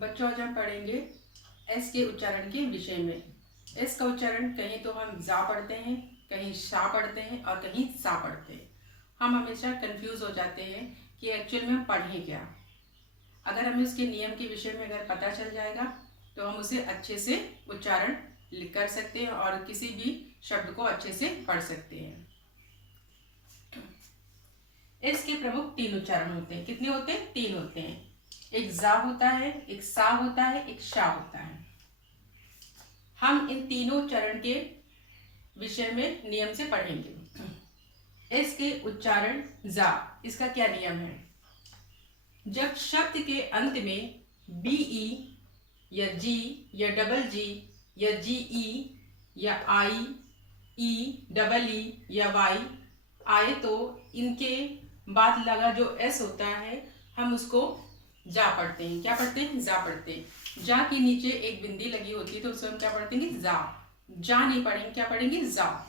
बच्चों, आज हम पढ़ेंगे एस के उच्चारण के विषय में। एस का उच्चारण कहीं तो हम जा पढ़ते हैं, कहीं शा पढ़ते हैं और कहीं सा पढ़ते हैं। हम हमेशा कंफ्यूज हो जाते हैं कि एक्चुअल में हम पढ़ें क्या। अगर हमें उसके नियम के विषय में अगर पता चल जाएगा तो हम उसे अच्छे से उच्चारण कर सकते हैं और किसी भी शब्द को अच्छे से पढ़ सकते हैं। एस के प्रमुख 3 उच्चारण होते हैं। कितने होते हैं? 3 होते हैं। एक जा होता है, एक सा होता है, एक शा होता है। हम इन तीनों चरण के विषय में नियम से पढ़ेंगे। एस के उच्चारण जा, इसका क्या नियम है? जब शब्द के अंत में बीई या जी या डबल जी या जीई या आई ई डबल ई या वाई आए तो इनके बाद लगा जो एस होता है हम उसको जा पढ़ते हैं। क्या पढ़ते हैं? जा पढ़ते हैं। जा के नीचे एक बिंदी लगी होती है तो उसको हम क्या पढ़ते हैं? जा। जा नहीं पढ़ेंगे, क्या पढ़ेंगे? जा।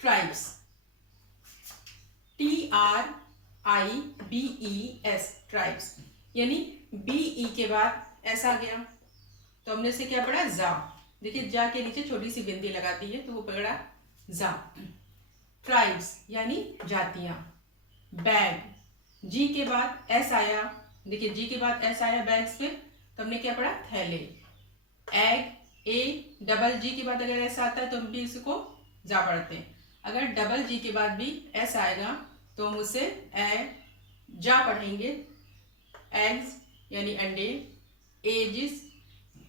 ट्राइब्स, TRIBES, ट्राइब्स, यानी BE के बाद एस आ गया तो हमने से क्या पढ़ा? जा। देखिए जा के नीचे छोटी सी बिंदी लगा दी है तो वो पकड़ा जा। ट्राइब्स यानी जातियां। बैग, जी के बाद एस आया, देखिए जी के बाद एस आया बैग्स पे तो हमने क्या पढ़ा? थैले। एग, ए डबल जी के बाद अगर एस आता है तो हम भी इसको जा पढ़ते हैं। अगर डबल जी के बाद भी एस आएगा तो हम उसे ए जा पढ़ेंगे। एग्स यानी अंडे। एजिस,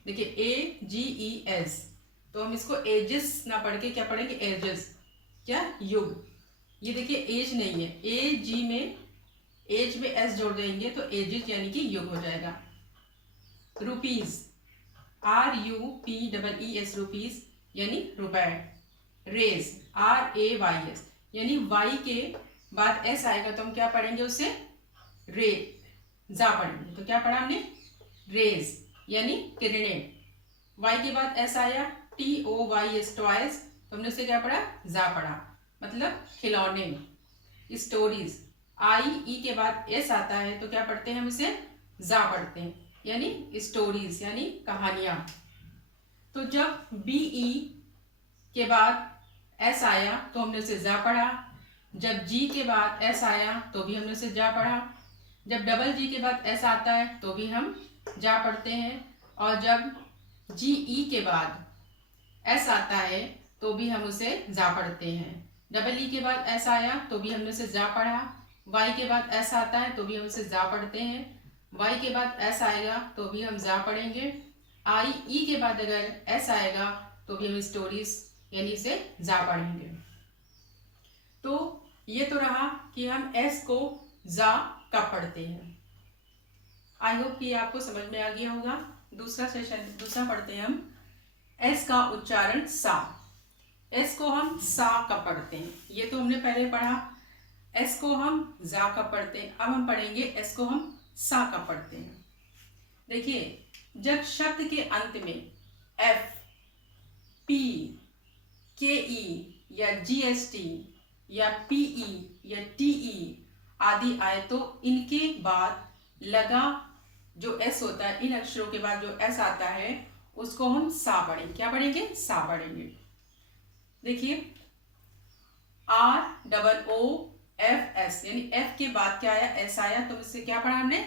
देखिए AGES तो हम इसको एजिस ना पढ़ के क्या पढ़ेंगे? एजिस, क्या? युग। ये देखिए एज नहीं है, ए जी में एज में एस जोड़ देंगे तो एजिस यानी कि युग हो जाएगा। रुपीज, RUPEES, रुपीज यानी रुपए। रेज, RAYS यानी वाई के बाद एस आएगा तो हम क्या पढ़ेंगे? उसे रे जा पढ़ेंगे। तो क्या पढ़ा हमने? रेज यानी किरणें। वाई के बाद एस आया TOYS, टॉयज, तो हमने उसे क्या पढ़ा? जा पढ़ा, मतलब खिलौने। स्टोरीज, IE के बाद एस आता है तो क्या पढ़ते हैं? हम इसे जा पढ़ते हैं, यानी स्टोरीज यानी कहानियां। तो जब BE के बाद एस आया तो हमने उसे जा पढ़ा। जब जी के बाद एस आया तो भी हमने उसे जा पढ़ा। जब डबल जी के बाद एस आता है तो भी हम जा पढ़ते हैं। और जब GE के बाद एस आता है तो भी हम उसे जा पढ़ते हैं। डबल ई के बाद एस आया तो भी हमने उसे जा पढ़ा। वाई के बाद एस आता है तो भी हम उसे जा पढ़ते हैं। वाई के बाद एस आएगा तो भी हम जा पढ़ेंगे। IE के बाद अगर एस आएगा तो भी हम स्टोरीज यानी इसे जा पढ़ेंगे। तो ये तो रहा कि हम एस को जा कब पढ़ते हैं। आई होप कि आपको समझ में आ गया होगा। दूसरा पढ़ते हैं हम एस का उच्चारण सा। एस को हम सा कब पढ़ते हैं? ये तो हमने पहले पढ़ा। एस को हम जा कब पढ़ते हैं, अब हम पढ़ेंगे एस को हम सा कब पढ़ते हैं। देखिए, जब शब्द के अंत में F, P, KE या GST या PE या TE आदि आए तो इनके बाद लगा जो एस होता है, इन अक्षरों के बाद जो एस आता है उसको हम सा पढ़ेंगे। क्या पढ़ेंगे? सा पढ़ेंगे। देखिए, ROOFS यानी एफ के बाद क्या आया? एस आया तो इससे क्या पढ़ा हमने?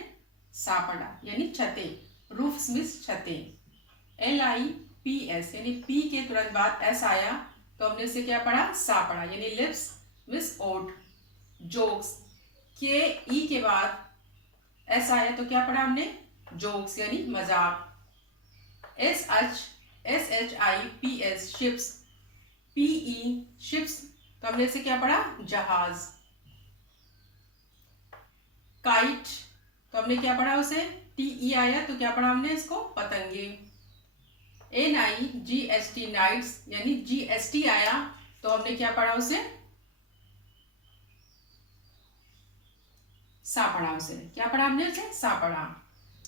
सा पढ़ा, यानी छते। रूफ्स मीन्स छते। LIPS यानी पी के तुरंत बाद एस आया तो हमने इसे क्या पढ़ा? सा पढ़ा, यानी लिप्स मीन्स ओठ। जोक्स, KE के बाद एस आया तो क्या पढ़ा हमने? जोक्स यानी मजाक। SHIPS ships. PE शिप्स तो हमने इसे क्या पढ़ा? जहाज। काइट तो हमने क्या पढ़ा? उसे TE आया तो क्या पढ़ा हमने? इसको पतंगे। NIGST नाइट्स यानी GST आया तो हमने क्या पढ़ा? उसे सा पढ़ा। उसे क्या पढ़ा हमने? उसे सा पढ़ा।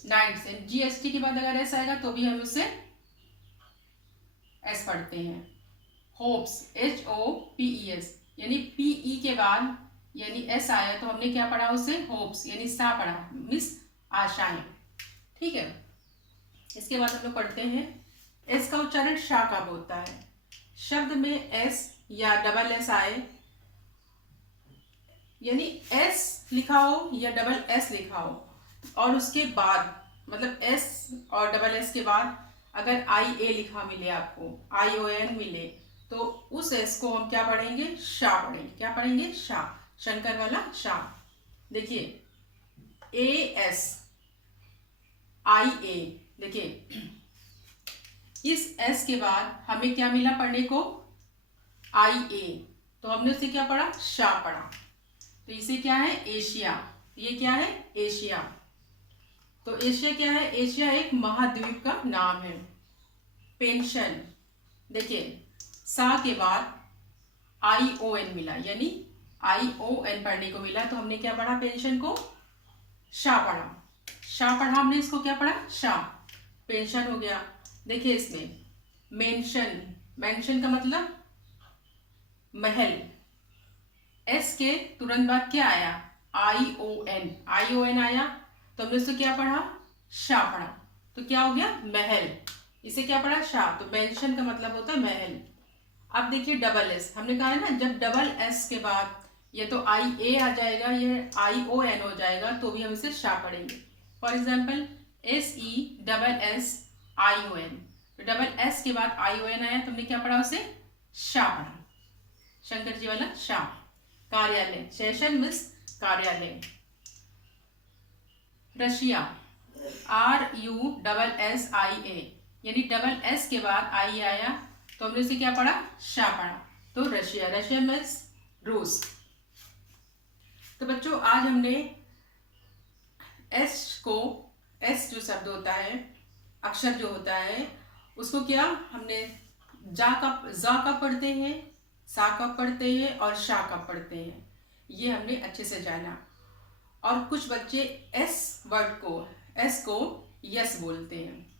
नाइट्स यानी GST के बाद अगर एस आएगा तो भी हम उसे एस पढ़ते हैं। होप्स, HOPES यानी PE के बाद यानी एस आया तो हमने क्या पढ़ा? उसे होप्स यानी सा पढ़ा, मिस आशाएं। ठीक है, इसके बाद हम लोग पढ़ते हैं एस का उच्चारण शा कब होता है। शब्द में एस या डबल एस आए, यानी एस लिखा हो या डबल एस लिखा हो और उसके बाद मतलब एस और डबल एस के बाद अगर आई ए लिखा मिले, आपको आई ओ एन मिले, तो उस एस को हम क्या पढ़ेंगे, शा पढ़ेंगे। क्या पढ़ेंगे, शा, शंकर वाला शा। देखिए ए एस आई ए, देखिए इस एस के बाद हमें क्या मिला पढ़ने को, आई ए, तो हमने उसे क्या पढ़ा, शा पढ़ा। तो इसे क्या है, एशिया। ये क्या है, एशिया। तो एशिया क्या है, एशिया एक महाद्वीप का नाम है। पेंशन, देखिए सा के बाद आई ओ एन मिला, यानी आई ओ एन पढ़ने को मिला, तो हमने क्या पढ़ा, पेंशन को शा पढ़ा। शा पढ़ा हमने, इसको क्या पढ़ा, शा, पेंशन हो गया। देखिए इसमें मेंशन, मेंशन का मतलब महल, एस के तुरंत बाद क्या आया, आई ओ एन, आई ओ एन आया, तो हमने उसको क्या पढ़ा, शा पढ़ा, तो क्या हो गया, महल। इसे क्या पढ़ा, शा। तो मेंशन का मतलब होता है महल। अब देखिए डबल एस, हमने कहा है ना जब डबल एस के बाद ये तो आई ए आ जाएगा, ये आई ओ एन हो जाएगा, तो भी हम इसे शा पढ़ेंगे। For example S E double S I O N, तो डबल एस के बाद आई ओ एन आया, तो हमने क्या पढ़ा, उसे शा पढ़ा, शंकर जी वाला शा। कार्यालय, सेशन मीन्स कार्यालय। Russia, R U double S I A, यानी डबल एस के बाद आई आया, तो हमने उसे क्या पढ़ा, शा पढ़ा, तो रशिया, रशिया मीन्स रूस। तो बच्चों आज हमने एस को, एस जो शब्द होता है, अक्षर जो होता है, उसको क्या हमने जा कब पढ़ते हैं, सा कब पढ़ते हैं और शा कब पढ़ते हैं, ये हमने अच्छे से जाना। और कुछ बच्चे एस वर्ड को, एस को यस बोलते हैं,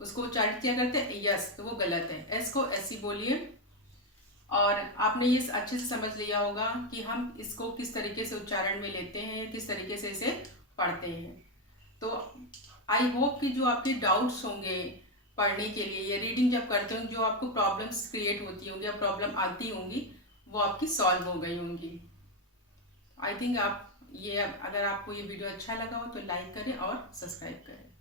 उसको उच्चारित क्या करते हैं, यस, तो वो गलत है। एस को ऐसी बोलिए। और आपने ये अच्छे से समझ लिया होगा कि हम इसको किस तरीके से उच्चारण में लेते हैं, किस तरीके से इसे पढ़ते हैं। तो आई होप कि जो आपके डाउट्स होंगे पढ़ने के लिए या रीडिंग जब करते होंगे, जो आपको प्रॉब्लम्स क्रिएट होती होंगी या प्रॉब्लम आती होंगी, वो आपकी सॉल्व हो गई होंगी। आई थिंक आप ये, अगर आपको ये वीडियो अच्छा लगा हो तो लाइक करें और सब्सक्राइब करें।